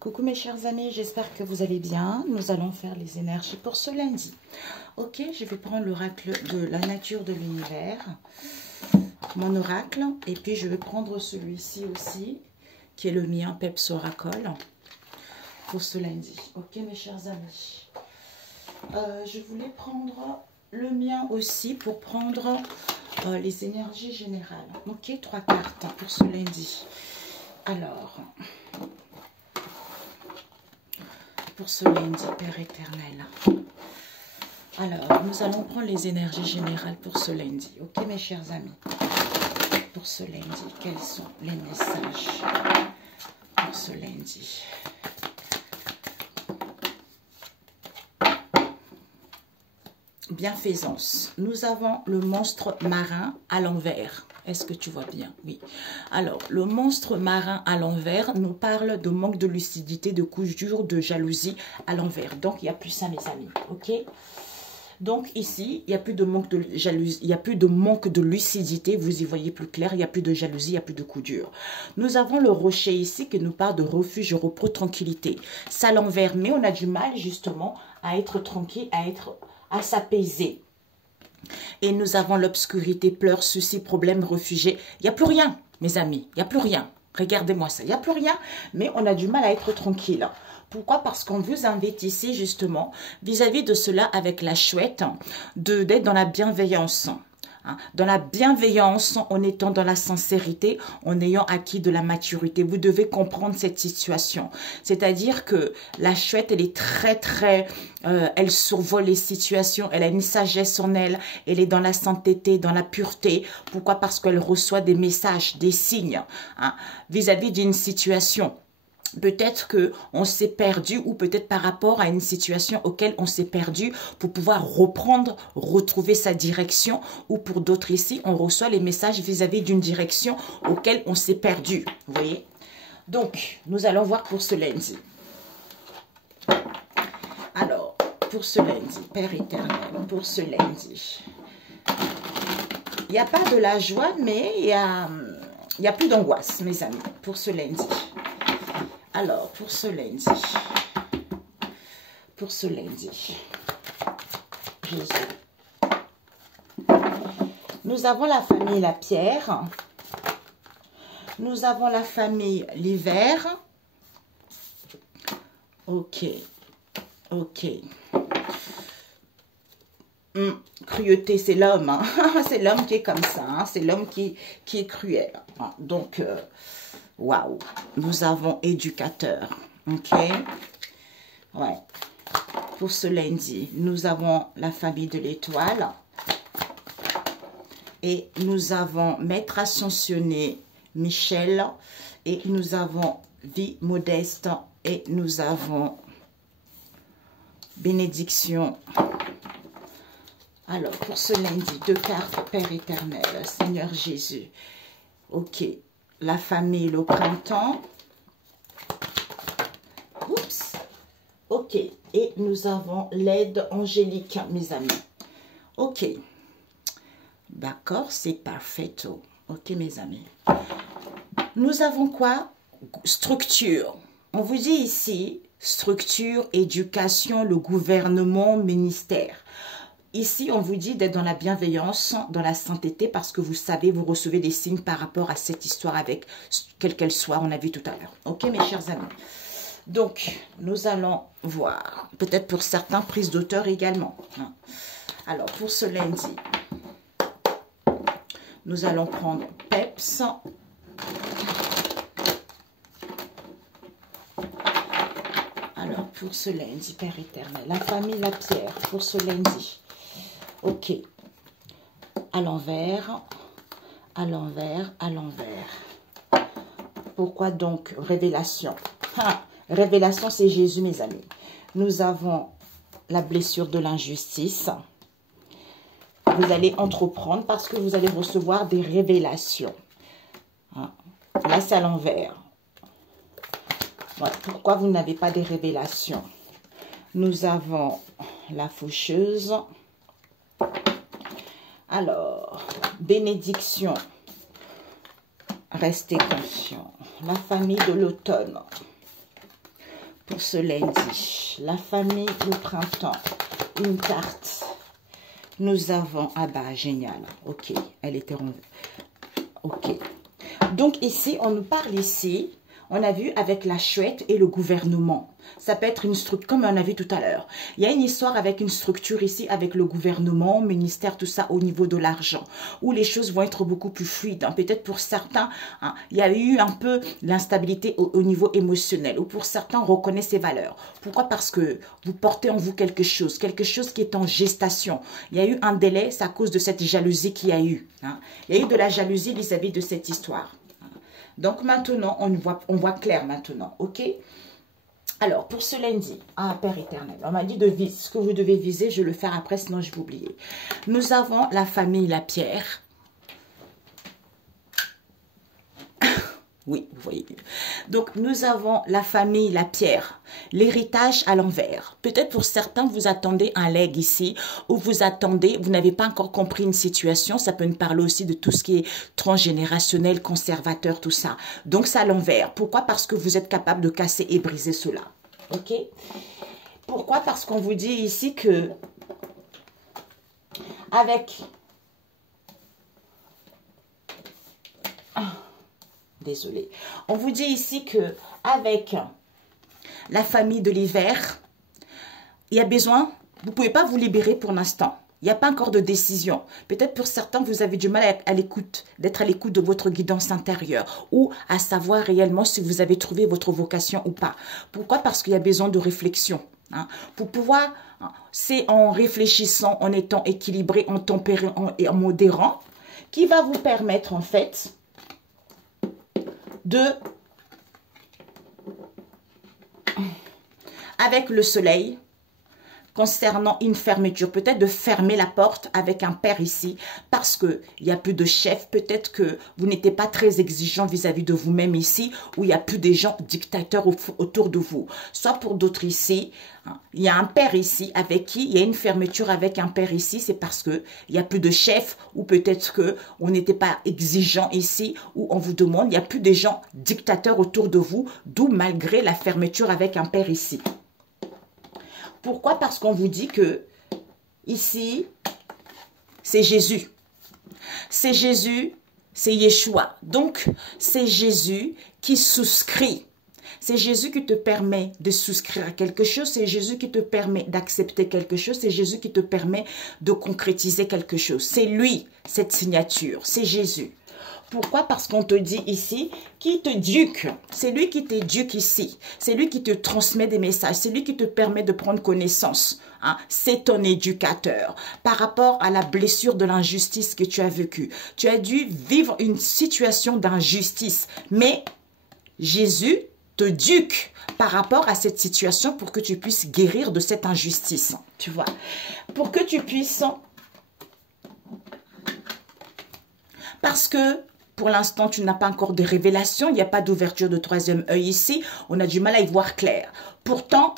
Coucou mes chers amis, j'espère que vous allez bien. Nous allons faire les énergies pour ce lundi. Ok, je vais prendre l'oracle de la nature de l'univers, mon oracle, et puis je vais prendre celui-ci aussi, qui est le mien, Peps Oracle, pour ce lundi. Ok mes chers amis, je voulais prendre le mien aussi pour prendre les énergies générales. Ok, 3 cartes pour ce lundi. Alors, pour ce lundi, Père éternel. Alors, nous allons prendre les énergies générales pour ce lundi. Ok, mes chers amis. Pour ce lundi, quels sont les messages pour ce lundi? Bienfaisance. Nous avons le monstre marin à l'envers. Est-ce que tu vois bien? Oui. Alors, le monstre marin à l'envers nous parle de manque de lucidité, de couche dure, de jalousie à l'envers. Donc, il n'y a plus ça, mes amis. Ok? Donc, ici, il n'y a plus de manque de jalousie, il n'y a plus de manque de lucidité. Vous y voyez plus clair. Il n'y a plus de jalousie, il n'y a plus de coup dur. Nous avons le rocher ici qui nous parle de refuge, repos, tranquillité. Ça à l'envers, mais on a du mal, justement, à être tranquille, à s'apaiser. Et nous avons l'obscurité, pleurs, soucis, problèmes, réfugiés. Il n'y a plus rien, mes amis. Il n'y a plus rien. Regardez-moi ça. Il n'y a plus rien, mais on a du mal à être tranquille. Pourquoi? Parce qu'on vous invite ici, justement, vis-à-vis de cela, avec la chouette, d'être dans la bienveillance. Dans la bienveillance, en étant dans la sincérité, en ayant acquis de la maturité. Vous devez comprendre cette situation. C'est-à-dire que la chouette, elle est très, elle survole les situations, elle a une sagesse en elle, elle est dans la sainteté, dans la pureté. Pourquoi? Parce qu'elle reçoit des messages, des signes, vis-à-vis d'une situation. Peut-être qu'on s'est perdu ou peut-être par rapport à une situation auquel on s'est perdu pour pouvoir reprendre, retrouver sa direction, ou pour d'autres ici, on reçoit les messages vis-à-vis d'une direction auquel on s'est perdu. Vous voyez? Donc, nous allons voir pour ce lundi. Alors, pour ce lundi, Père éternel, pour ce lundi, il n'y a pas de la joie, mais il y a plus d'angoisse, mes amis, pour ce lundi. Alors, pour ce lundi, Jésus, nous avons la famille la pierre, nous avons la famille l'hiver, ok, cruauté, c'est l'homme, c'est l'homme qui est comme ça, c'est l'homme qui est cruel, donc... Waouh, nous avons éducateur, ok, ouais, pour ce lundi, nous avons la famille de l'étoile, et nous avons maître ascensionné Michel, et nous avons vie modeste, et nous avons bénédiction. Alors, pour ce lundi, 2 cartes, Père éternel, Seigneur Jésus, ok. La famille, le printemps. Oups. Ok. Et nous avons l'aide angélique, mes amis. Ok. D'accord, c'est parfait. Ok, mes amis. Nous avons quoi? Structure. On vous dit ici, structure, éducation, le gouvernement, ministère. Ici, on vous dit d'être dans la bienveillance, dans la sainteté, parce que vous savez, vous recevez des signes par rapport à cette histoire avec, quelle qu'elle soit, on a vu tout à l'heure. Ok, mes chers amis. Donc, nous allons voir, peut-être pour certains, prise d'auteur également. Alors, pour ce lundi, nous allons prendre Peps. Alors, pour ce lundi, Père éternel, la famille la pierre, pour ce lundi. Ok, à l'envers, à l'envers, à l'envers. Pourquoi donc révélation? Révélation, c'est Jésus, mes amis. Nous avons la blessure de l'injustice. Vous allez entreprendre parce que vous allez recevoir des révélations. Là, c'est à l'envers. Ouais, pourquoi vous n'avez pas des révélations? Nous avons la faucheuse. Alors, bénédiction, restez confiants. La famille de l'automne. Pour ce lundi, la famille, le printemps, une carte. Nous avons, ah bah génial, ok, elle était en... Ok. Donc ici, on nous parle ici, on a vu avec la chouette et le gouvernement. Ça peut être une structure, comme on a vu tout à l'heure. Il y a une histoire avec une structure ici, avec le gouvernement, ministère, tout ça, au niveau de l'argent, où les choses vont être beaucoup plus fluides. Hein. Peut-être pour certains, hein, il y a eu un peu l'instabilité au niveau émotionnel, ou pour certains, on reconnaît ses valeurs. Pourquoi? Parce que vous portez en vous quelque chose qui est en gestation. Il y a eu un délai, c'est à cause de cette jalousie qu'il y a eu. Hein. Il y a eu de la jalousie vis-à-vis de cette histoire. Donc maintenant, on voit clair maintenant, ok? Alors, pour ce lundi, ah, Père éternel, on m'a dit de viser ce que vous devez viser, je vais le faire après, sinon je vais oublier. Nous avons la famille La Pierre. Oui, vous voyez. Donc, nous avons la famille La Pierre, l'héritage à l'envers. Peut-être pour certains, vous attendez un legs ici, ou vous attendez, vous n'avez pas encore compris une situation. Ça peut nous parler aussi de tout ce qui est transgénérationnel, conservateur, tout ça. Donc, c'est à l'envers. Pourquoi? Parce que vous êtes capable de casser et briser cela. OK? Pourquoi? Parce qu'on vous dit ici que avec... Désolée. On vous dit ici que avec la famille de l'hiver, il y a besoin, vous ne pouvez pas vous libérer pour l'instant. Il n'y a pas encore de décision. Peut-être pour certains, vous avez du mal à l'écoute, d'être à l'écoute de votre guidance intérieure ou à savoir réellement si vous avez trouvé votre vocation ou pas. Pourquoi? Parce qu'il y a besoin de réflexion. Hein. Pour pouvoir, c'est en réfléchissant, en étant équilibré, en tempérant et en modérant, qui va vous permettre en fait de, avec le soleil, concernant une fermeture, peut-être de fermer la porte avec un père ici, parce qu'il n'y a plus de chef, peut-être que vous n'étiez pas très exigeant vis-à-vis de vous-même ici, où il n'y a plus des gens dictateurs autour de vous. Soit pour d'autres ici, hein, il y a un père ici avec qui il y a une fermeture avec un père ici, c'est parce que il n'y a plus de chef, ou peut-être que on n'était pas exigeant ici, où on vous demande, il n'y a plus des gens dictateurs autour de vous, d'où malgré la fermeture avec un père ici. Pourquoi? Parce qu'on vous dit que ici, c'est Jésus. C'est Jésus, c'est Yeshua. Donc, c'est Jésus qui souscrit. C'est Jésus qui te permet de souscrire à quelque chose. C'est Jésus qui te permet d'accepter quelque chose. C'est Jésus qui te permet de concrétiser quelque chose. C'est lui, cette signature. C'est Jésus. Pourquoi? Parce qu'on te dit ici, qui t'éduque. C'est lui qui t'éduque ici. C'est lui qui te transmet des messages. C'est lui qui te permet de prendre connaissance. Hein? C'est ton éducateur. Par rapport à la blessure de l'injustice que tu as vécue. Tu as dû vivre une situation d'injustice. Mais Jésus t'éduque par rapport à cette situation pour que tu puisses guérir de cette injustice. Tu vois? Pour que tu puisses... Parce que pour l'instant, tu n'as pas encore de révélation. Il n'y a pas d'ouverture de troisième œil ici. On a du mal à y voir clair. Pourtant,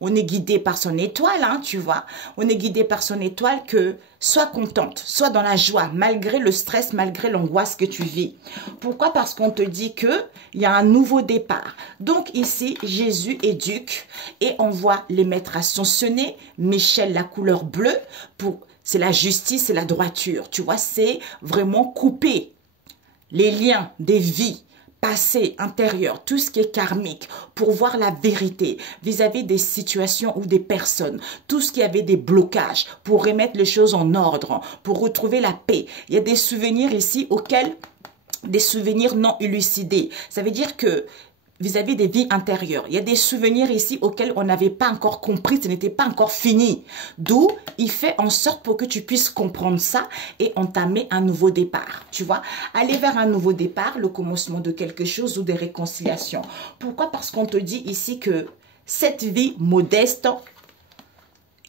on est guidé par son étoile, hein, tu vois. On est guidé par son étoile que sois contente, sois dans la joie, malgré le stress, malgré l'angoisse que tu vis. Pourquoi? Parce qu'on te dit que il y a un nouveau départ. Donc ici, Jésus éduque et on voit les maîtres ascensionnés, Michel la couleur bleue, c'est la justice et la droiture. Tu vois, c'est vraiment couper les liens des vies passées, antérieures, tout ce qui est karmique, pour voir la vérité vis-à-vis des situations ou des personnes, tout ce qui avait des blocages, pour remettre les choses en ordre, pour retrouver la paix. Il y a des souvenirs ici des souvenirs non élucidés. Ça veut dire que vis-à-vis des vies intérieures. Il y a des souvenirs ici auxquels on n'avait pas encore compris, ce n'était pas encore fini. D'où il fait en sorte pour que tu puisses comprendre ça et entamer un nouveau départ. Tu vois, aller vers un nouveau départ, le commencement de quelque chose ou des réconciliations. Pourquoi? Parce qu'on te dit ici que cette vie modeste,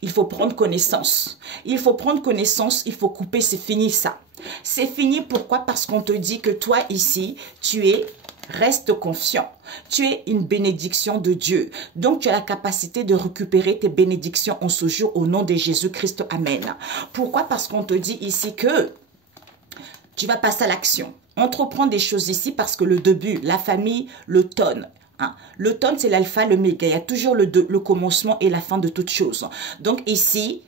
il faut prendre connaissance. Il faut prendre connaissance, il faut couper, c'est fini ça. C'est fini, pourquoi? Parce qu'on te dit que toi ici, reste confiant. Tu es une bénédiction de Dieu. Donc, tu as la capacité de récupérer tes bénédictions en ce jour au nom de Jésus-Christ. Amen. Pourquoi? Parce qu'on te dit ici que tu vas passer à l'action. Entreprends des choses ici parce que le début, la famille, l'automne, Hein. L'automne, c'est l'alpha, le méga. Il y a toujours le commencement et la fin de toute chose. Donc ici,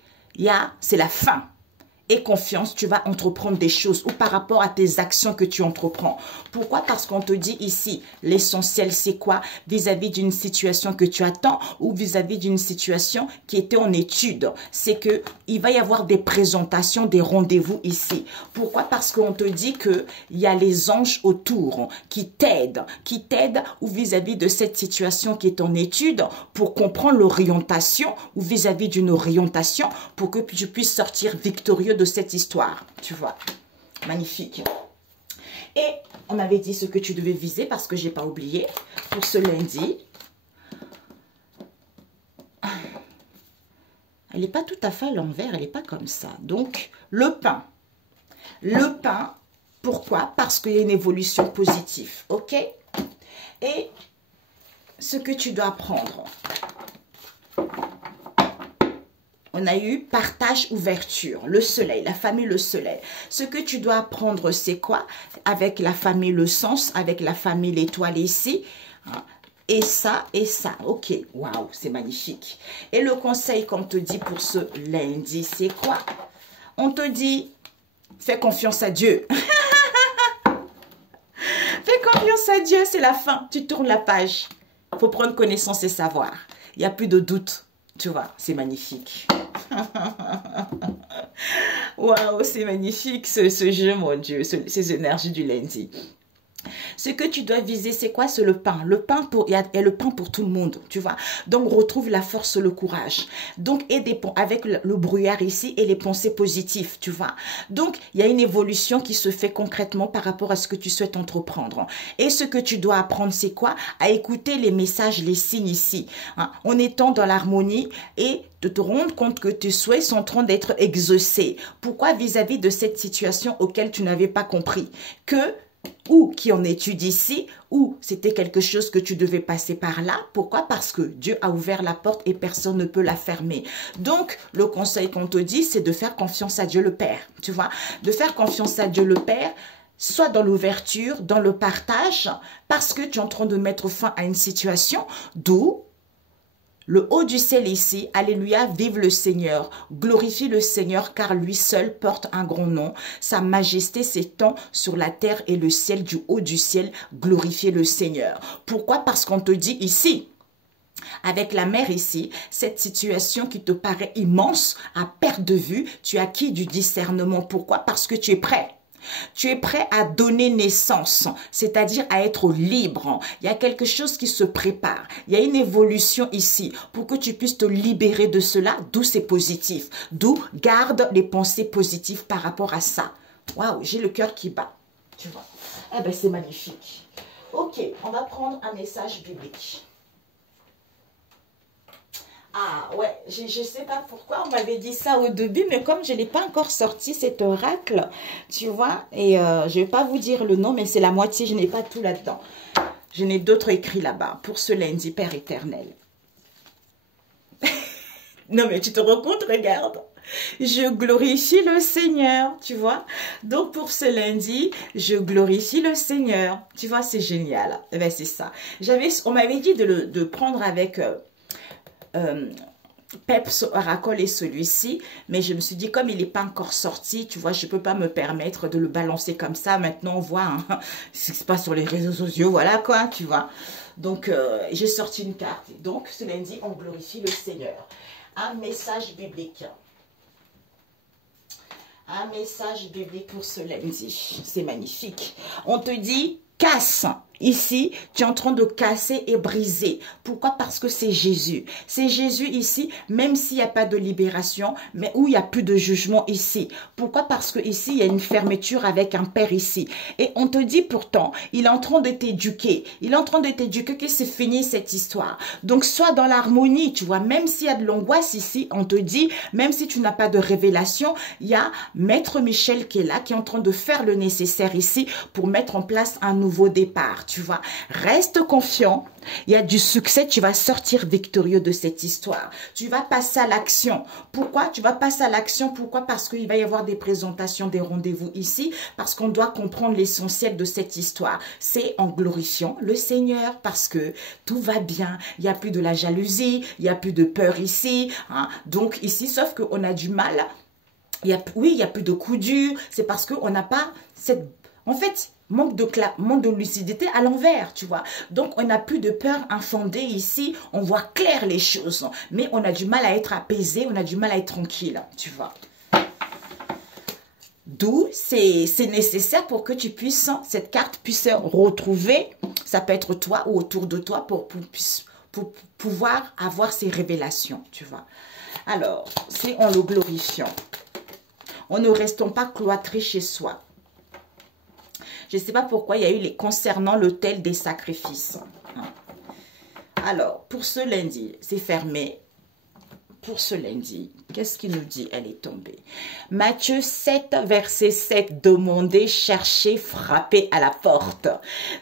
c'est la fin. Et confiance, tu vas entreprendre des choses ou par rapport à tes actions que tu entreprends. Pourquoi? Parce qu'on te dit ici, l'essentiel c'est quoi? Vis-à-vis d'une situation que tu attends ou vis-à-vis d'une situation qui était en étude. C'est que il va y avoir des présentations, des rendez-vous ici. Pourquoi? Parce qu'on te dit que il y a les anges autour qui t'aident ou vis-à-vis de cette situation qui est en étude pour comprendre l'orientation ou vis-à-vis d'une orientation pour que tu puisses sortir victorieux de cette histoire, tu vois. Magnifique. Et on m'avait dit ce que tu devais viser parce que j'ai pas oublié pour ce lundi. Elle n'est pas tout à fait à l'envers, elle n'est pas comme ça. Donc, le pain. Le pain, pourquoi? Parce qu'il y a une évolution positive, ok? Et ce que tu dois apprendre. On a eu partage, ouverture, le soleil, la famille, le soleil. Ce que tu dois apprendre, c'est quoi? Avec la famille, le sens, avec la famille, l'étoile ici. Hein? Et ça, ok, waouh, c'est magnifique. Et le conseil qu'on te dit pour ce lundi, c'est quoi? On te dit, fais confiance à Dieu. Fais confiance à Dieu, c'est la fin. Tu tournes la page. Il faut prendre connaissance et savoir. Il n'y a plus de doute. Tu vois, c'est magnifique. Waouh, c'est magnifique ce jeu, mon Dieu, ces énergies du lundi. Ce que tu dois viser, c'est quoi? C'est le pain. Le pain, il y a le pain pour tout le monde, tu vois. Donc, retrouve la force, le courage. Donc, avec le brouillard ici et les pensées positives, tu vois. Donc, il y a une évolution qui se fait concrètement par rapport à ce que tu souhaites entreprendre. Et ce que tu dois apprendre, c'est quoi? À écouter les messages, les signes ici, hein, en étant dans l'harmonie et de te rendre compte que tes souhaits sont en train d'être exaucés. Pourquoi? Vis-à-vis de cette situation auquel tu n'avais pas compris. Ou qui en étude ici, ou c'était quelque chose que tu devais passer par là. Pourquoi? Parce que Dieu a ouvert la porte et personne ne peut la fermer. Donc, le conseil qu'on te dit, c'est de faire confiance à Dieu le Père. Tu vois? De faire confiance à Dieu le Père, soit dans l'ouverture, dans le partage, parce que tu es en train de mettre fin à une situation, d'où le haut du ciel ici, alléluia, vive le Seigneur, glorifie le Seigneur car lui seul porte un grand nom. Sa majesté s'étend sur la terre et le ciel, du haut du ciel, glorifiez le Seigneur. Pourquoi? Parce qu'on te dit ici, avec la mer ici, cette situation qui te paraît immense, à perte de vue, tu as acquis du discernement. Pourquoi? Parce que tu es prêt. Tu es prêt à donner naissance, c'est-à-dire à être libre. Il y a quelque chose qui se prépare. Il y a une évolution ici pour que tu puisses te libérer de cela, d'où c'est positif. D'où garde les pensées positives par rapport à ça. Waouh, j'ai le cœur qui bat. Tu vois. Eh ben, c'est magnifique. Ok, on va prendre un message biblique. Ah ouais, je ne sais pas pourquoi on m'avait dit ça au début, mais comme je n'ai pas encore sorti cet oracle, tu vois, et je ne vais pas vous dire le nom, mais c'est la moitié, je n'ai pas tout là-dedans. Je n'ai d'autres écrits là-bas pour ce lundi, Père éternel. Non mais tu te rends compte, regarde. Je glorifie le Seigneur, tu vois. Donc pour ce lundi, je glorifie le Seigneur. Tu vois, c'est génial. Eh ben, c'est ça. On m'avait dit de prendre avec... Peps Oracle et celui-ci, mais je me suis dit comme il n'est pas encore sorti, tu vois, je peux pas me permettre de le balancer comme ça. Maintenant on voit hein, ce qui se passe sur les réseaux sociaux, voilà quoi, tu vois. Donc j'ai sorti une carte. Donc ce lundi on glorifie le Seigneur. Un message biblique. Un message biblique pour ce lundi. C'est magnifique. On te dit casse. Ici, tu es en train de casser et briser. Pourquoi? Parce que c'est Jésus. C'est Jésus ici, même s'il n'y a pas de libération, mais où il n'y a plus de jugement ici. Pourquoi? Parce que ici, il y a une fermeture avec un père ici. Et on te dit pourtant, il est en train de t'éduquer. Il est en train de t'éduquer que c'est fini cette histoire. Donc, sois dans l'harmonie, tu vois. Même s'il y a de l'angoisse ici, on te dit, même si tu n'as pas de révélation, il y a Maître Michel qui est là, qui est en train de faire le nécessaire ici pour mettre en place un nouveau départ. tu vois. Reste confiant, il y a du succès, tu vas sortir victorieux de cette histoire. Tu vas passer à l'action. Pourquoi? Tu vas passer à l'action, pourquoi? Parce qu'il va y avoir des présentations, des rendez-vous ici, parce qu'on doit comprendre l'essentiel de cette histoire. C'est en glorifiant le Seigneur, parce que tout va bien, il n'y a plus de la jalousie, il n'y a plus de peur ici, hein. Donc ici, sauf qu'on a du mal, oui, il n'y a plus de coups durs, c'est parce qu'on n'a pas cette... En fait, manque de lucidité à l'envers, tu vois. Donc, on n'a plus de peur infondée ici. On voit clair les choses. Mais on a du mal à être apaisé. On a du mal à être tranquille, tu vois. D'où c'est nécessaire pour que tu puisses, cette carte puisse retrouver, ça peut être toi ou autour de toi pour pouvoir avoir ces révélations, tu vois. Alors, c'est en le glorifiant. En ne restant pas cloîtré chez soi. Je ne sais pas pourquoi il y a eu les concernant l'autel des sacrifices. Alors, pour ce lundi, c'est fermé. Pour ce lundi, qu'est-ce qu'il nous dit? Elle est tombée. Matthieu 7, verset 7. Demandez, cherchez, frappez à la porte.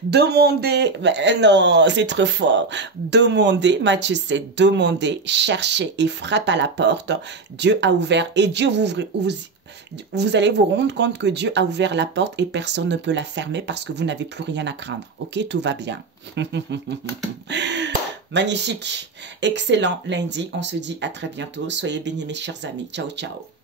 Demandez, non, c'est trop fort. Demandez, Matthieu 7, demandez, cherchez et frappez à la porte. Dieu a ouvert et Dieu vous allez vous rendre compte que Dieu a ouvert la porte et personne ne peut la fermer parce que vous n'avez plus rien à craindre. Ok, tout va bien. Magnifique. Excellent lundi. On se dit à très bientôt. Soyez bénis mes chers amis. Ciao, ciao.